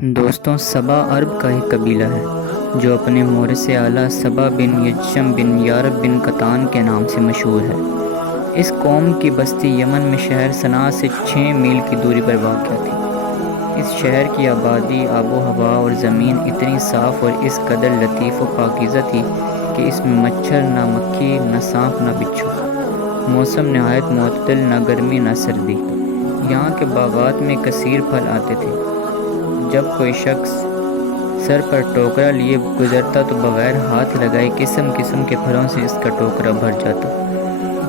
دوستوں، سبا عرب کا ایک قبیلہ ہے جو اپنے مورث اعلیٰ سبا بن یجشم بن یارب بن قطان کے نام سے مشہور ہے۔ اس قوم کی بستی یمن میں شہر صنعا سے 6 میل کی دوری پر واقع تھی۔ اس شہر کی آبادی، آب و ہوا اور زمین اتنی صاف اور اس قدر لطیف و پاکیزہ تھی کہ اس میں مچھر نہ مکھی، نہ سانپ، نہ بچھو۔ موسم نہایت معتدل، نہ گرمی نہ سردی۔ یہاں کے باغات میں کثیر پھل آتے تھے۔ جب کوئی شخص سر پر ٹوکرا لیے گزرتا تو بغیر ہاتھ لگائے قسم قسم کے پھلوں سے اس کا ٹوکرا بھر جاتا۔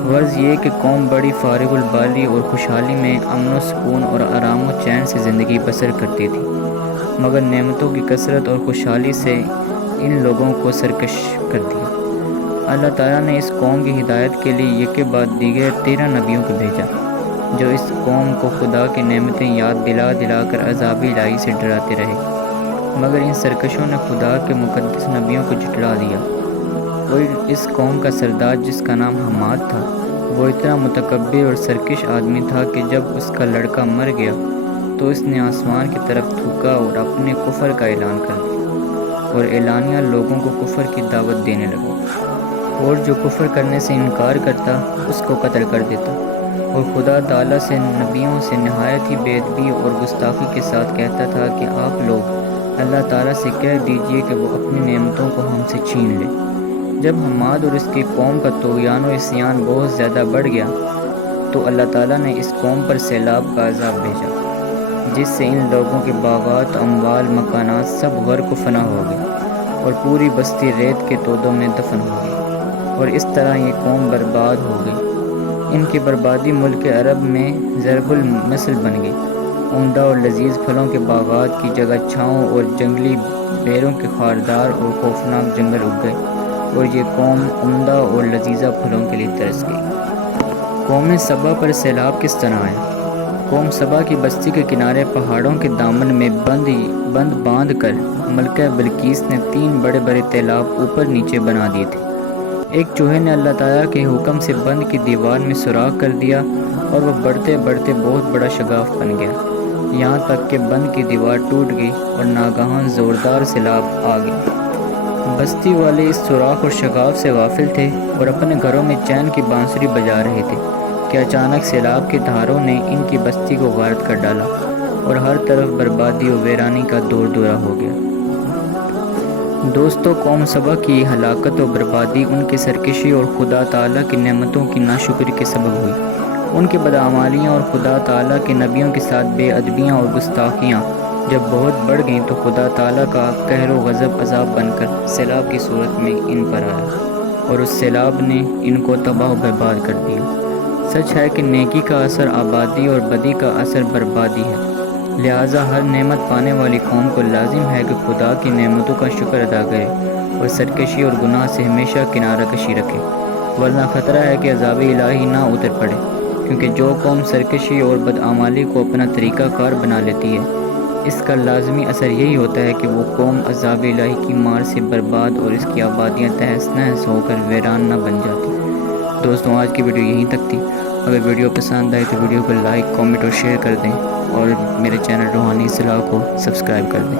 غرض یہ کہ قوم بڑی فارغ البالی اور خوشحالی میں امن و سکون اور آرام و چین سے زندگی بسر کرتی تھی، مگر نعمتوں کی کثرت اور خوشحالی سے ان لوگوں کو سرکش کر دیا۔ اللہ تعالیٰ نے اس قوم کی ہدایت کے لیے یک بعد دیگر 13 نبیوں کو بھیجا، جو اس قوم کو خدا کی نعمتیں یاد دلا دلا کر عذاب الہی سے ڈراتے رہے، مگر ان سرکشوں نے خدا کے مقدس نبیوں کو جھٹلا دیا۔ اور اس قوم کا سردار، جس کا نام حماد تھا، وہ اتنا متکبر اور سرکش آدمی تھا کہ جب اس کا لڑکا مر گیا تو اس نے آسمان کی طرف تھوکا اور اپنے کفر کا اعلان کر دیا، اور اعلانیہ لوگوں کو کفر کی دعوت دینے لگا، اور جو کفر کرنے سے انکار کرتا اس کو قتل کر دیتا، اور خدا تعالیٰ سے نبیوں سے نہایت ہی بے ادبی اور گستاخی کے ساتھ کہتا تھا کہ آپ لوگ اللہ تعالیٰ سے کہہ دیجئے کہ وہ اپنی نعمتوں کو ہم سے چھین لے۔ جب حماد اور اس کی قوم کا طغیان و عصیان بہت زیادہ بڑھ گیا تو اللہ تعالیٰ نے اس قوم پر سیلاب کا عذاب بھیجا، جس سے ان لوگوں کے باغات، اموال، مکانات سب غرق و فنا ہو گئے، اور پوری بستی ریت کے تودوں میں دفن ہو گئی، اور اس طرح یہ قوم برباد ہو گئی۔ ان کی بربادی ملک عرب میں ضرب المثل بن گئی۔ عمدہ اور لذیذ پھلوں کے باغات کی جگہ چھاؤں اور جنگلی بیروں کے خاردار اور خوفناک جنگل اگ گئے، اور یہ قوم عمدہ اور لذیذہ پھلوں کے لیے ترس گئی۔ قوم سبا پر سیلاب کس طرح آیا؟ قوم سبا کی بستی کے کنارے پہاڑوں کے دامن میں بند باندھ کر ملکہ بلقیس نے 3 بڑے بڑے تالاب اوپر نیچے بنا دیے تھے۔ ایک چوہے نے اللہ تعالیٰ کے حکم سے بند کی دیوار میں سوراخ کر دیا، اور وہ بڑھتے بڑھتے بہت بڑا شگاف بن گیا، یہاں تک کہ بند کی دیوار ٹوٹ گئی اور ناگہاً زوردار سیلاب آ گیا۔ بستی والے اس سوراخ اور شگاف سے غافل تھے اور اپنے گھروں میں چین کی بانسری بجا رہے تھے کہ اچانک سیلاب کی دھاروں نے ان کی بستی کو غارت کر ڈالا، اور ہر طرف بربادی و ویرانی کا دور دورہ ہو گیا۔ دوستو، قوم سبا کی ہلاکت و بربادی ان کی سرکشی اور خدا تعالیٰ کی نعمتوں کی ناشکری کے سبب ہوئی۔ ان کی بدعمالیاں اور خدا تعالیٰ کے نبیوں کے ساتھ بے ادبیاں اور گستاخیاں جب بہت بڑھ گئیں تو خدا تعالیٰ کا قہر و غضب عذاب بن کر سیلاب کی صورت میں ان پر آیا، اور اس سیلاب نے ان کو تباہ و برباد کر دیا۔ سچ ہے کہ نیکی کا اثر آبادی اور بدی کا اثر بربادی ہے، لہٰذا ہر نعمت پانے والی قوم کو لازم ہے کہ خدا کی نعمتوں کا شکر ادا کرے اور سرکشی اور گناہ سے ہمیشہ کنارہ کشی رکھے، ورنہ خطرہ ہے کہ عذاب الہی نہ اتر پڑے، کیونکہ جو قوم سرکشی اور بدعمالی کو اپنا طریقہ کار بنا لیتی ہے، اس کا لازمی اثر یہی ہوتا ہے کہ وہ قوم عذاب الہی کی مار سے برباد اور اس کی آبادیاں تہس نہس ہو کر ویران نہ بن جاتی۔ دوستوں، آج کی ویڈیو یہیں تک تھی۔ اگر ویڈیو پسند آئے تو ویڈیو کو لائک، کامنٹ اور شیئر کر دیں، اور میرے چینل روحانی اصلاح کو سبسکرائب کر دیں۔